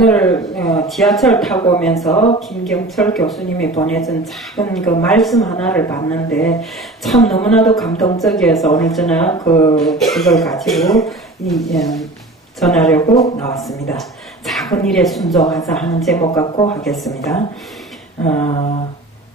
오늘 지하철 타고 오면서 김경철 교수님이 보내준 작은 그 말씀 하나를 봤는데 참 너무나도 감동적이어서 오늘 저는 그걸 가지고 전하려고 나왔습니다. 작은 일에 순종하자 하는 제목 갖고 하겠습니다.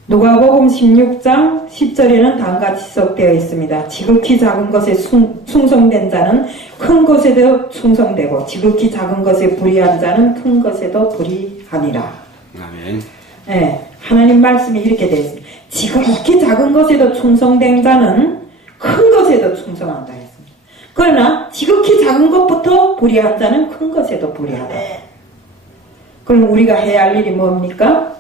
누가복음 16장 10절에는 다음과 지속되어 있습니다. 지극히 작은 것에 충성된 자는 큰 것에도 충성되고 지극히 작은 것에 불의한 자는 큰 것에도 불의하니라. 아멘. 네, 하나님 말씀이 이렇게 되어 있습니다. 지극히 작은 것에도 충성된 자는 큰 것에도 충성한다 했습니다. 그러나 지극히 작은 것부터 불의한 자는 큰 것에도 불의하다. 그럼 우리가 해야 할 일이 뭡니까?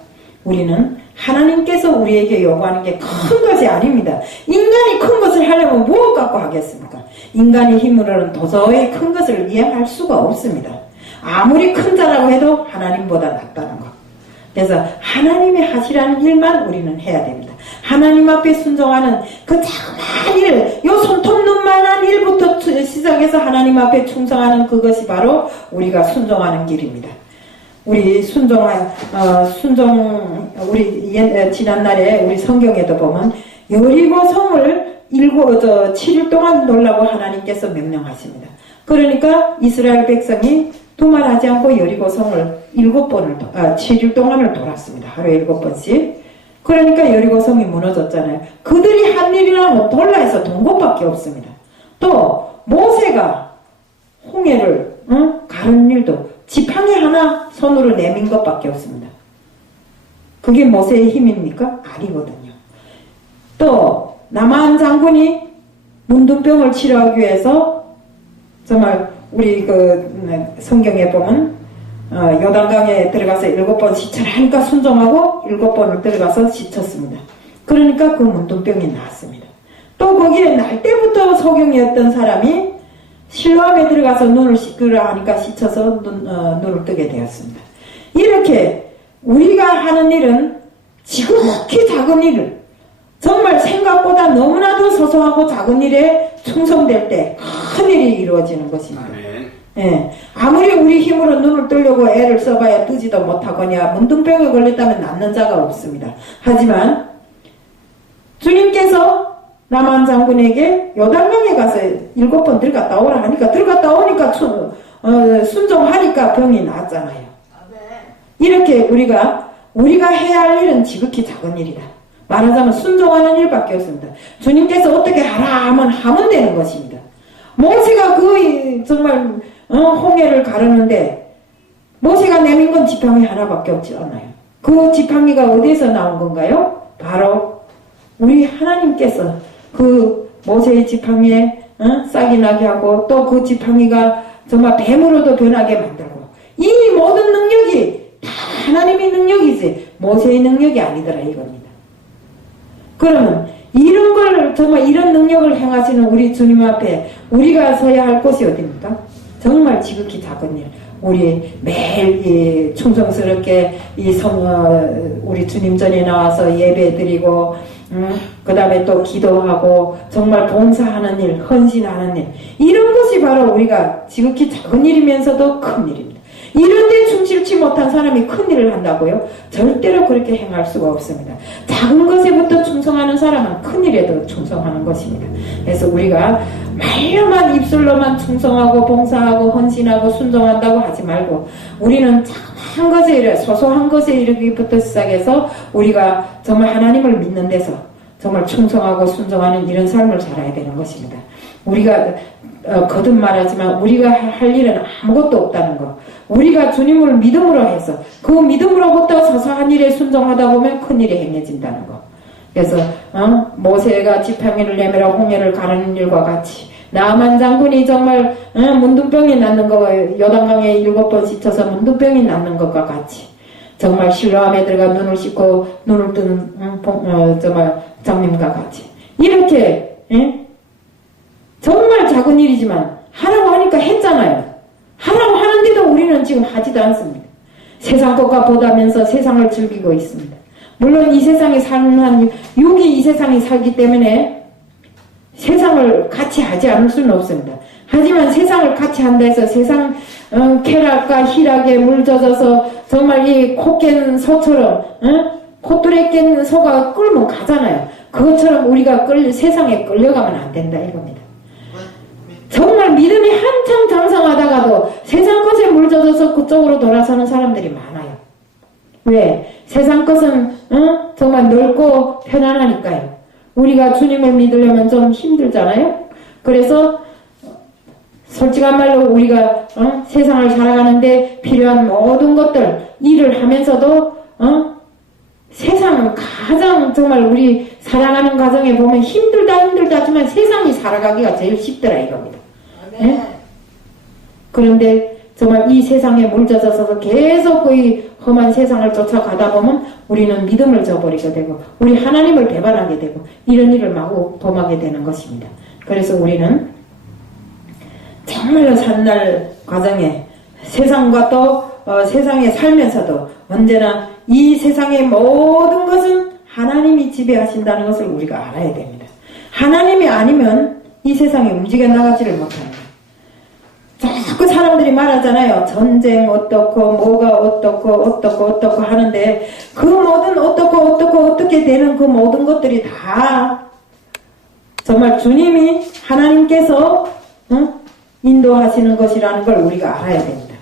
우리는 하나님께서 우리에게 요구하는 게 큰 것이 아닙니다. 인간이 큰 것을 하려면 무엇 갖고 하겠습니까? 인간의 힘으로는 도저히 큰 것을 이해할 수가 없습니다. 아무리 큰 자라고 해도 하나님보다 낫다는 것. 그래서 하나님이 하시라는 일만 우리는 해야 됩니다. 하나님 앞에 순종하는 그 작은 일, 요 손톱눈만한 일부터 시작해서 하나님 앞에 충성하는 그것이 바로 우리가 순종하는 길입니다. 우리 우리 지난날에 우리 성경에도 보면 여리고 성을 7일 동안 놀라고 하나님께서 명령하십니다. 그러니까 이스라엘 백성이 두말하지 않고 여리고 성을 7일 동안을 돌았습니다. 하루에 7번씩. 그러니까 여리고 성이 무너졌잖아요. 그들이 한 일이라면 돌라에서 돈 것밖에 없습니다. 또 모세가 홍해를 가른 일도 지팡이 하나 손으로 내민 것밖에 없습니다. 그게 모세의 힘입니까? 아니거든요. 또 나만 장군이 문둥병을 치료하기 위해서 정말 우리 성경에 보면 요단강에 들어가서 7번 시찰하니까 순종하고 7번을 들어가서 씻었습니다. 그러니까 그 문둥병이 나았습니다. 또 거기에 날 때부터 소경이었던 사람이 실로암에 들어가서 눈을 씻으라 하니까 씻어서 눈을 뜨게 되었습니다. 이렇게 우리가 하는 일은 지극히 작은 일을 정말 생각보다 너무나도 소소하고 작은 일에 충성될 때 큰 일이 이루어지는 것입니다. 예, 아무리 우리 힘으로 눈을 뜨려고 애를 써봐야 뜨지도 못하거냐 문둥병에 걸렸다면 낫는 자가 없습니다. 하지만 주님께서 나만 장군에게 요단강에 가서 7번 들어갔다 오라 하니까 들어갔다 오니까 순종하니까 병이 나았잖아요. 이렇게 우리가 해야 할 일은 지극히 작은 일이다. 말하자면 순종하는 일밖에 없습니다. 주님께서 어떻게 하라 하면 되는 것입니다. 모세가 정말 홍해를 가르는데 모세가 내민 건 지팡이 하나밖에 없지 않아요. 그 지팡이가 어디에서 나온 건가요? 바로 우리 하나님께서 그 모세의 지팡이에 싹이 나게 하고 또 그 지팡이가 정말 뱀으로도 변하게 만들고 이 모든 능력이 다 하나님의 능력이지 모세의 능력이 아니더라 이겁니다. 그러면 이런 걸 정말 이런 능력을 행하시는 우리 주님 앞에 우리가 서야 할 곳이 어디입니까? 정말 지극히 작은 일. 우리 매일 충성스럽게 우리 주님 전에 나와서 예배드리고 그 다음에 또 기도하고 정말 봉사하는 일, 헌신하는 일 이런 것이 바로 우리가 지극히 작은 일이면서도 큰 일입니다. 이런 데 충실치 못한 사람이 큰 일을 한다고요? 절대로 그렇게 행할 수가 없습니다. 작은 것에부터 충성하는 사람은 큰 일에도 충성하는 것입니다. 그래서 우리가 말로만 입술로만 충성하고 봉사하고 헌신하고 순종한다고 하지 말고 우리는 작은 것에 이르 소소한 것에 이르기부터 시작해서 우리가 정말 하나님을 믿는 데서 정말 충성하고 순종하는 이런 삶을 살아야 되는 것입니다. 우리가 거듭 말하지만 우리가 할 일은 아무것도 없다는 것. 우리가 주님을 믿음으로 해서 그 믿음으로부터 소소한 일에 순종하다 보면 큰 일이 행해진다는 것. 그래서 모세가 지팡이를 내밀어 홍해를 가르는 일과 같이 나만 장군이 정말 문둥병이 낫는 거 요단강에 7번 씻어서 문둥병이 낫는 것과 같이 정말 실로암에 들어가 눈을 씻고 눈을 뜨는 정말 장님과 같이 이렇게 정말 작은 일이지만 하라고 하니까 했잖아요. 하라고 하는데도 우리는 지금 하지도 않습니다. 세상 것과 보다면서 세상을 즐기고 있습니다. 물론 이 세상에 사는 한 6이 이 세상에 살기 때문에 세상을 같이 하지 않을 수는 없습니다. 하지만 세상을 같이 한다 해서 세상 쾌락과 희락에 물젖어서 정말 이 코 깬 소처럼 콧돌에 깬 소가 끌면 가잖아요. 그것처럼 우리가 세상에 끌려가면 안 된다 이겁니다. 정말 믿음이 한참 장성하다가도 세상 것에 물젖어서 그쪽으로 돌아서는 사람들이 많아요. 왜? 세상 것은 정말 넓고 편안하니까요. 우리가 주님을 믿으려면 좀 힘들잖아요. 그래서 솔직한 말로 우리가 세상을 살아가는데 필요한 모든 것들 일을 하면서도 세상은 가장 정말 우리 살아가는 과정에 보면 힘들다 하지만 세상이 살아가기가 제일 쉽더라 이겁니다. 네? 그런데 정말 이 세상에 물젖어서 계속 이 험한 세상을 쫓아가다 보면 우리는 믿음을 저버리게 되고 우리 하나님을 배반하게 되고 이런 일을 마구 범하게 되는 것입니다. 그래서 우리는 정말로 산날 과정에 세상과 또 세상에 살면서도 언제나 이 세상의 모든 것은 하나님이 지배하신다는 것을 우리가 알아야 됩니다. 하나님이 아니면 이 세상에 움직여 나가지를 못합니다. 자꾸 사람들이 말하잖아요. 전쟁 어떻고 뭐가 어떻고 하는데 그 모든 어떻게 되는 그 모든 것들이 다 정말 주님이 하나님께서 인도하시는 것이라는 걸 우리가 알아야 됩니다.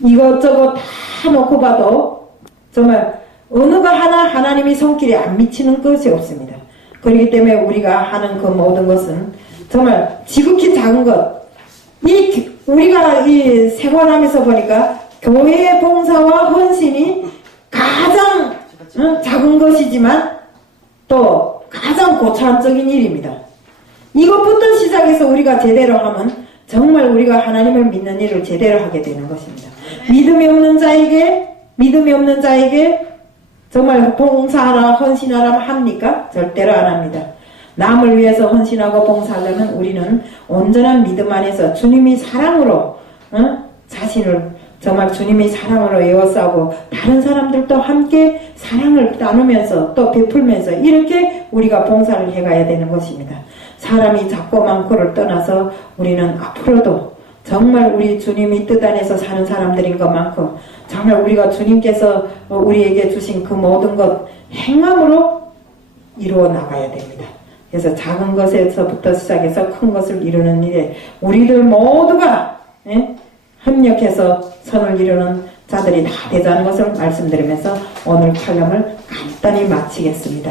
이것저것 다 놓고 봐도 정말 어느가 하나 하나님이 손길에 안 미치는 것이 없습니다. 그렇기 때문에 우리가 하는 그 모든 것은 정말 지극히 작은 것 우리가 이 생활하면서 보니까 교회의 봉사와 헌신이 가장 작은 것이지만 또 가장 고차원적인 일입니다. 이것부터 시작해서 우리가 제대로 하면 정말 우리가 하나님을 믿는 일을 제대로 하게 되는 것입니다. 믿음이 없는 자에게 정말 봉사하라 헌신하라 합니까? 절대로 안 합니다. 남을 위해서 헌신하고 봉사하려면 우리는 온전한 믿음 안에서 주님이 사랑으로 자신을 정말 주님이 사랑으로 에워싸고 다른 사람들도 함께 사랑을 나누면서 또 베풀면서 이렇게 우리가 봉사를 해가야 되는 것입니다. 사람이 작고 많고를 떠나서 우리는 앞으로도 정말 우리 주님이 뜻 안에서 사는 사람들인 것만큼 정말 우리가 주님께서 우리에게 주신 그 모든 것 행함으로 이루어 나가야 됩니다. 그래서 작은 것에서부터 시작해서 큰 것을 이루는 일에 우리들 모두가 협력해서 선을 이루는 자들이 다 되자는 것을 말씀드리면서 오늘 칼럼을 간단히 마치겠습니다.